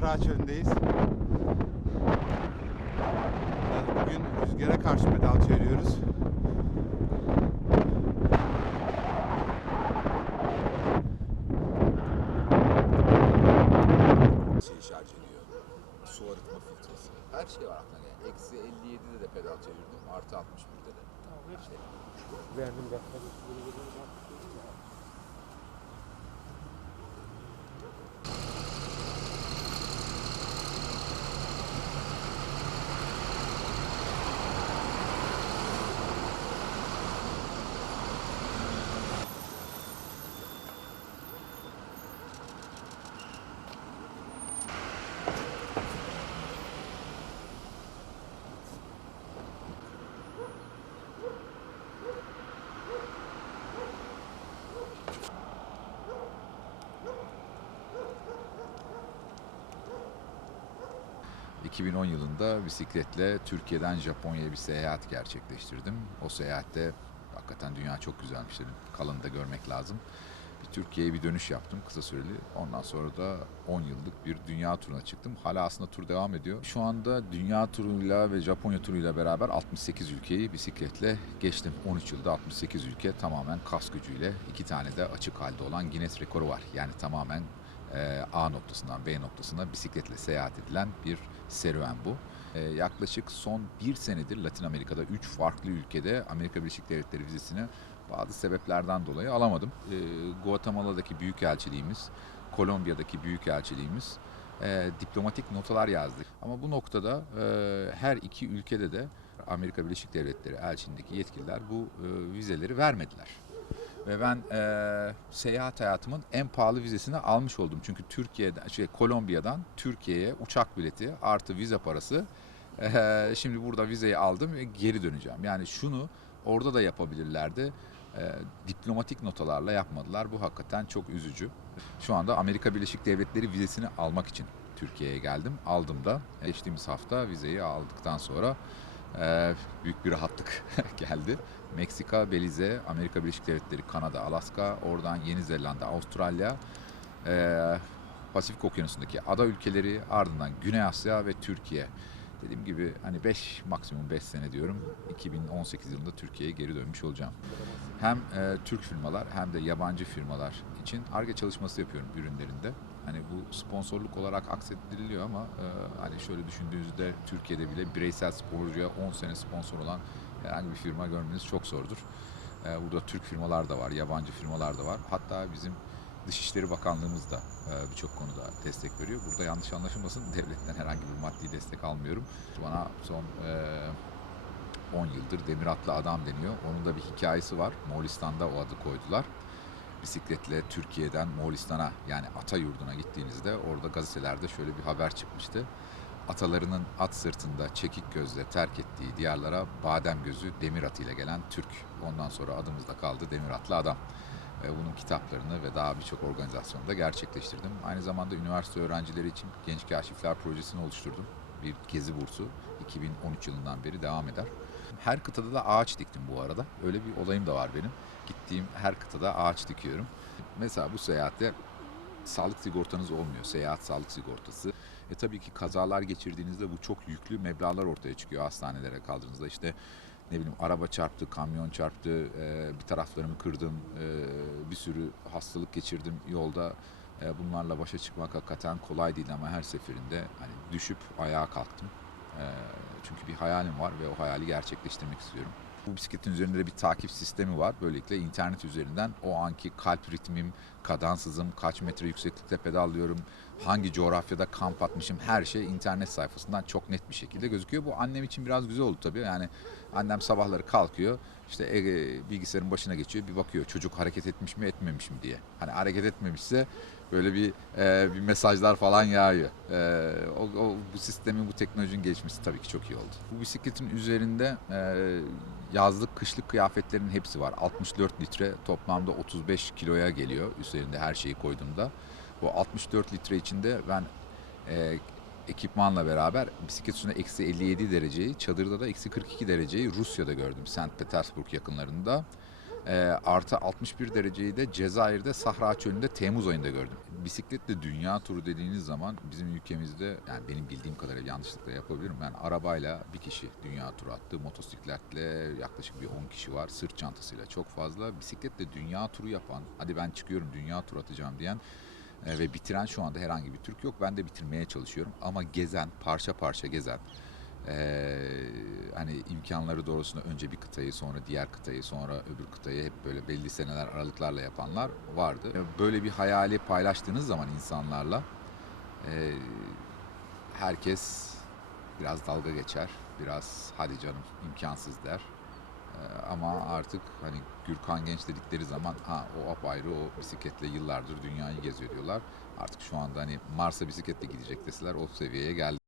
üzerindeyiz. Evet, Bugün rüzgara karşı pedal çeviriyoruz. şey şarj ediyor. Su arıtma filtresi. Her şey var aklına gelen. Eksi 57'de de pedal çevirdim. Artı 61'de de. Şey. Beğendim 2010 yılında bisikletle Türkiye'den Japonya'ya bir seyahat gerçekleştirdim. O seyahatte hakikaten dünya çok güzelmiş dedim. Kalanı da görmek lazım. Bir Türkiye'ye bir dönüş yaptım kısa süreli. Ondan sonra da 10 yıllık bir dünya turuna çıktım. Hala aslında tur devam ediyor. Şu anda dünya turuyla ve Japonya turuyla beraber 68 ülkeyi bisikletle geçtim. 13 yılda 68 ülke tamamen kas gücüyle. iki tane de açık halde olan Guinness rekoru var. Yani tamamen e, A noktasından B noktasına bisikletle seyahat edilen bir serüven bu. E, yaklaşık son bir senedir Latin Amerika'da 3 farklı ülkede Amerika Birleşik Devletleri vizesini bazı sebeplerden dolayı alamadım. E, Guatemala'daki büyükelçiliğimiz, Kolombiya'daki büyükelçiliğimiz e, diplomatik notalar yazdı. Ama bu noktada e, her iki ülkede de Amerika Birleşik Devletleri elçindeki yetkililer bu vizeleri vermediler. Ve ben e, seyahat hayatımın en pahalı vizesini almış oldum. Çünkü Türkiye'den, şey Kolombiya'dan Türkiye'ye uçak bileti artı vize parası. E, şimdi burada vizeyi aldım ve geri döneceğim. Yani şunu orada da yapabilirlerdi. E, diplomatik notalarla yapmadılar. Bu hakikaten çok üzücü. Şu anda Amerika Birleşik Devletleri vizesini almak için Türkiye'ye geldim. Aldım da. Geçtiğimiz hafta vizeyi aldıktan sonra e, büyük bir rahatlık geldi. Meksika, Belize, Amerika Birleşik Devletleri, Kanada, Alaska, oradan Yeni Zelanda, Avustralya, eee, Pasifik Okyanusu'ndaki ada ülkeleri, ardından Güney Asya ve Türkiye. Dediğim gibi hani 5 maksimum 5 sene diyorum. 2018 yılında Türkiye'ye geri dönmüş olacağım. Hem eee, Türk firmalar hem de yabancı firmalar için ARGE çalışması yapıyorum ürünlerinde. Hani bu sponsorluk olarak aksediliyor ama eee, hani şöyle düşündüğünüzde Türkiye'de bile bireysel sporcuya 10 sene sponsor olan herhangi bir firma görmeniz çok zordur. Ee, burada Türk firmalar da var, yabancı firmalar da var. Hatta bizim Dışişleri Bakanlığımız da e, birçok konuda destek veriyor. Burada yanlış anlaşılmasın, devletten herhangi bir maddi destek almıyorum. Bana son e, 10 yıldır Demir Atlı Adam deniyor. Onun da bir hikayesi var. Moğolistan'da o adı koydular. Bisikletle Türkiye'den Moğolistan'a yani ata yurduna gittiğinizde orada gazetelerde şöyle bir haber çıkmıştı atalarının at sırtında çekik gözle terk ettiği diyarlara badem gözü demir atıyla gelen Türk. Ondan sonra adımızda kaldı demir atlı adam. E, Bunun kitaplarını ve daha birçok organizasyonu da gerçekleştirdim. Aynı zamanda üniversite öğrencileri için Genç Kaşifler Projesi'ni oluşturdum. Bir gezi bursu 2013 yılından beri devam eder. Her kıtada da ağaç diktim bu arada. Öyle bir olayım da var benim. Gittiğim her kıtada ağaç dikiyorum. Mesela bu seyahatte sağlık sigortanız olmuyor. Seyahat sağlık sigortası. E tabii ki kazalar geçirdiğinizde bu çok yüklü meblağlar ortaya çıkıyor hastanelere kaldığınızda. İşte ne bileyim araba çarptı, kamyon çarptı, e, bir taraflarımı kırdım, e, bir sürü hastalık geçirdim yolda. E, bunlarla başa çıkmak hakikaten kolay değil ama her seferinde hani düşüp ayağa kalktım. E, çünkü bir hayalim var ve o hayali gerçekleştirmek istiyorum. Bu bisikletin üzerinde de bir takip sistemi var. Böylelikle internet üzerinden o anki kalp ritmim, kadans hızım, kaç metre yükseklikte pedallıyorum, hangi coğrafyada kamp atmışım her şey internet sayfasından çok net bir şekilde gözüküyor. Bu annem için biraz güzel oldu tabii. Yani annem sabahları kalkıyor işte e, bilgisayarın başına geçiyor bir bakıyor çocuk hareket etmiş mi etmemiş mi diye. Hani hareket etmemişse böyle bir e, bir mesajlar falan yağıyor. E, o, o, bu sistemin bu teknolojinin gelişmesi tabii ki çok iyi oldu. Bu bisikletin üzerinde e, yazlık kışlık kıyafetlerin hepsi var. 64 litre toplamda 35 kiloya geliyor üzerinde her şeyi koyduğumda. Bu 64 litre içinde ben e, ekipmanla beraber bisiklet üstünde eksi 57 dereceyi, çadırda da eksi 42 dereceyi Rusya'da gördüm. St. Petersburg yakınlarında. E, artı 61 dereceyi de Cezayir'de Sahra Çölü'nde Temmuz ayında gördüm. bisikletle dünya turu dediğiniz zaman bizim ülkemizde yani benim bildiğim kadarıyla yanlışlıkla yapabilirim. Yani arabayla bir kişi dünya turu attı. Motosikletle yaklaşık bir 10 kişi var. Sırt çantasıyla çok fazla. Bisikletle dünya turu yapan, hadi ben çıkıyorum dünya turu atacağım diyen e, ve bitiren şu anda herhangi bir Türk yok. Ben de bitirmeye çalışıyorum. Ama gezen, parça parça gezen, e, hani imkanları doğrusunda önce bir kıtayı sonra diğer kıtayı sonra öbür kıtayı hep böyle belli seneler aralıklarla yapanlar vardı. Böyle bir hayali paylaştığınız zaman insanlarla e, herkes biraz dalga geçer, biraz hadi canım imkansız der. E, ama artık hani Gürkan Genç dedikleri zaman ha o apayrı o bisikletle yıllardır dünyayı geziyor diyorlar. Artık şu anda hani Mars'a bisikletle gidecek deseler o seviyeye geldi.